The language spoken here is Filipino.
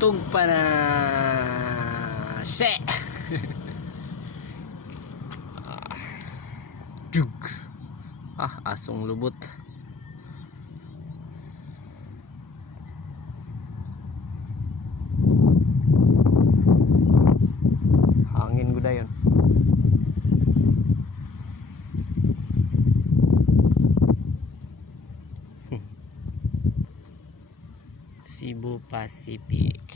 Tug pa na se. Jug. Asong lubot. Hangin gud dayon. Cebu Pacific.